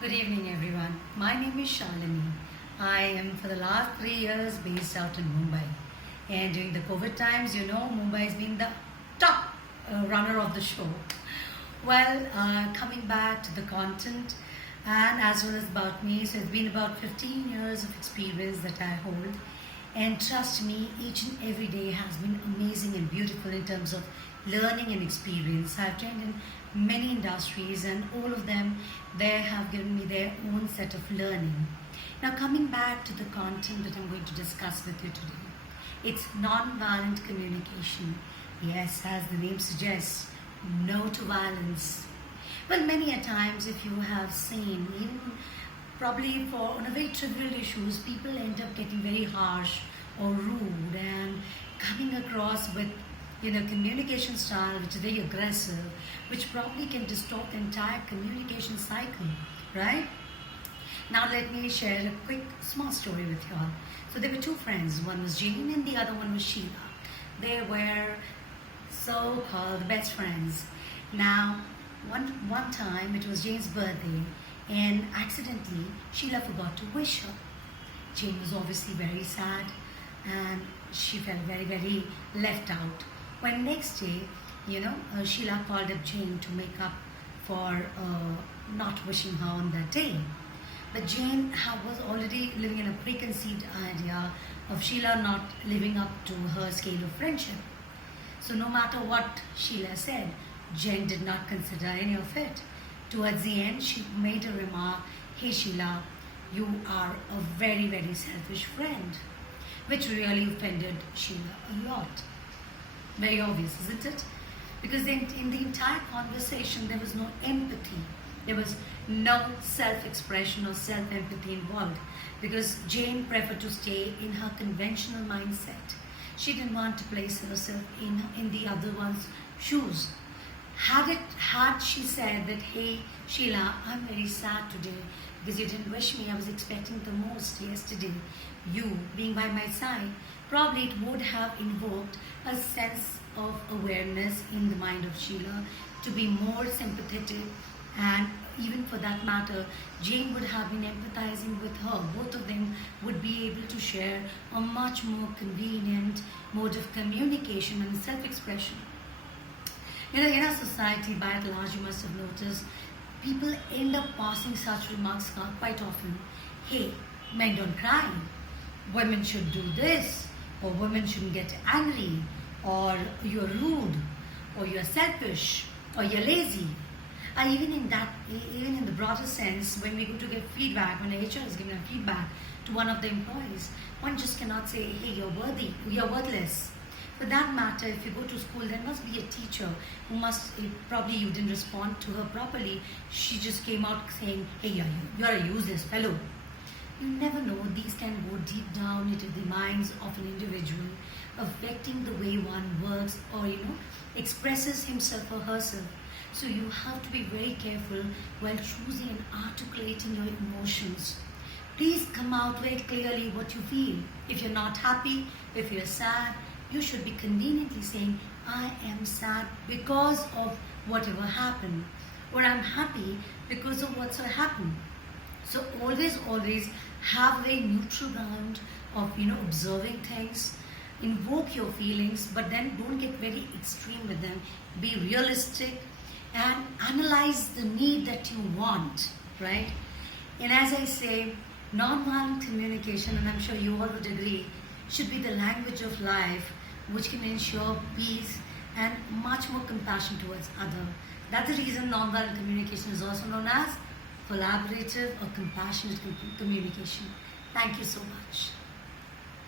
Good evening, everyone. My name is Shalini. I am for the last 3 years based out in Mumbai. And during the COVID times, Mumbai has been the top runner of the show. Well, coming back to the content and as well as about me, so it's been about 15 years of experience that I hold. And trust me, each and every day has been amazing and beautiful in terms of learning and experience. I've trained in many industries, and all of them there have given me their own set of learning. Now, coming back to the content that I'm going to discuss with you today, it's non-violent communication. Yes, as the name suggests, no to violence. Well, many a times, if you have seen, even probably for on a very trivial issues, people end up getting very harsh or rude and coming across with communication style which is very aggressive, which probably can distort the entire communication cycle, right? Now let me share a quick small story with you all. So there were two friends, one was Jane and the other one was Sheila. They were so-called best friends. Now one time it was Jane's birthday, and accidentally Sheila forgot to wish her. Jane was obviously very sad and she felt very, very left out. When next day, Sheila called up Jane to make up for not wishing her on that day. But Jane was already living in a preconceived idea of Sheila not living up to her scale of friendship. So no matter what Sheila said, Jane did not consider any of it. Towards the end, she made a remark, "Hey Sheila, you are a very, very selfish friend," which really offended Sheila a lot. Very obvious, isn't it? Because in the entire conversation, there was no empathy. There was no self-expression or self-empathy involved, because Jane preferred to stay in her conventional mindset. She didn't want to place herself in the other one's shoes. Had she said that, "Hey Sheila, I'm very sad today because you didn't wish me. I was expecting the most yesterday. You being by my side," probably it would have invoked a sense of awareness in the mind of Sheila to be more sympathetic, and even for that matter, Jane would have been empathizing with her. Both of them would be able to share a much more convenient mode of communication and self-expression. In our society, by and large, you must have noticed, people end up passing such remarks quite often. "Hey, men don't cry. Women should do this," or "women shouldn't get angry," or "you're rude," or "you're selfish," or "you're lazy." Even in the broader sense, when we go to get feedback, when the HR is giving a feedback to one of the employees, one just cannot say, "Hey, you're worthy, you're worthless." For that matter, if you go to school, there must be a teacher who probably you didn't respond to her properly. She just came out saying, "Hey, you're a useless fellow." You never know, these can go deep down into the minds of an individual, affecting the way one works or, expresses himself or herself. So you have to be very careful while choosing and articulating your emotions. Please come out very clearly what you feel. If you're not happy, if you're sad, you should be conveniently saying, "I am sad because of whatever happened," or "I'm happy because of what's happened." So always have a neutral ground of observing things. Invoke your feelings, but then don't get very extreme with them. Be realistic and analyze the need that you want, right? And as I say, non-violent communication, and I'm sure you all would agree, should be the language of life, which can ensure peace and much more compassion towards others. That's the reason non-violent communication is also known as collaborative or compassionate communication. Thank you so much.